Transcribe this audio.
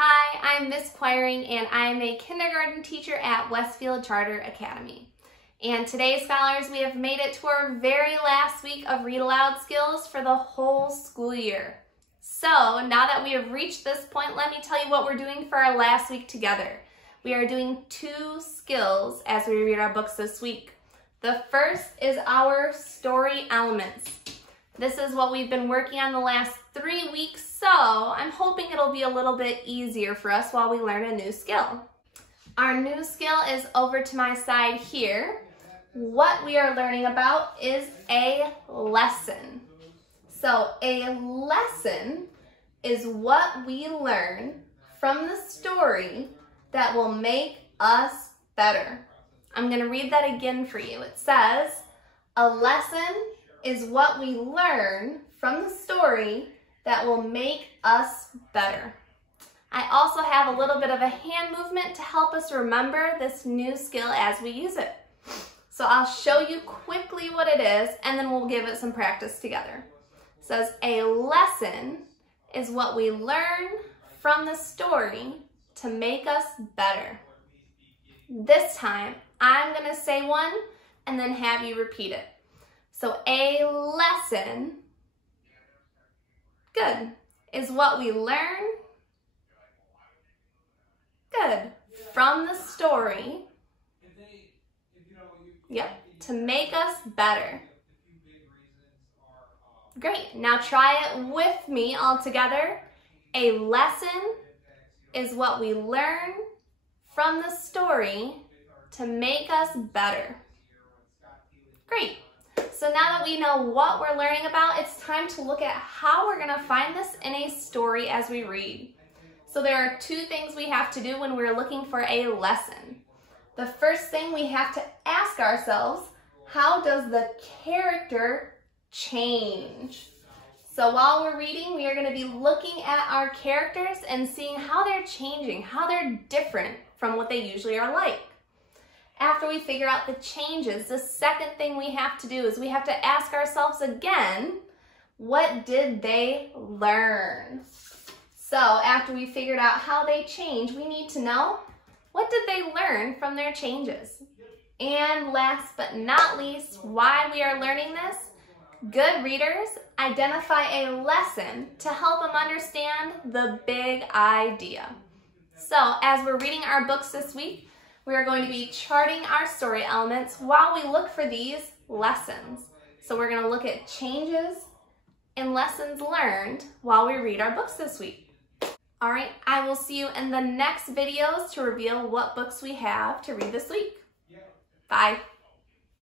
Hi, I'm Miss Quiring and I'm a kindergarten teacher at Westfield Charter Academy. And today, scholars, we have made it to our very last week of read aloud skills for the whole school year. So now that we have reached this point, let me tell you what we're doing for our last week together. We are doing 2 skills as we read our books this week. The first is our story elements. This is what we've been working on the last 3 weeks, so I'm hoping it'll be a little bit easier for us while we learn a new skill. Our new skill is over to my side here. What we are learning about is a lesson. So a lesson is what we learn from the story that will make us better. I'm going to read that again for you. It says, a lesson is what we learn from the story that will make us better. I also have a little bit of a hand movement to help us remember this new skill as we use it. So I'll show you quickly what it is and then we'll give it some practice together. It says, a lesson is what we learn from the story to make us better. This time, I'm going to say one and then have you repeat it. So a lesson, good, is what we learn, good, from the story, yep, to make us better. Great, now try it with me all together. A lesson is what we learn from the story to make us better. Great. So now that we know what we're learning about, it's time to look at how we're going to find this in a story as we read. So there are 2 things we have to do when we're looking for a lesson. The first thing we have to ask ourselves, how does the character change? So while we're reading, we are going to be looking at our characters and seeing how they're changing, how they're different from what they usually are like. After we figure out the changes, the second thing we have to do is we have to ask ourselves again, what did they learn? So after we figured out how they change, we need to know, what did they learn from their changes? And last but not least, why we are learning this, good readers identify a lesson to help them understand the big idea. So as we're reading our books this week, we are going to be charting our story elements while we look for these lessons. So we're going to look at changes and lessons learned while we read our books this week. All right, I will see you in the next videos to reveal what books we have to read this week. Bye.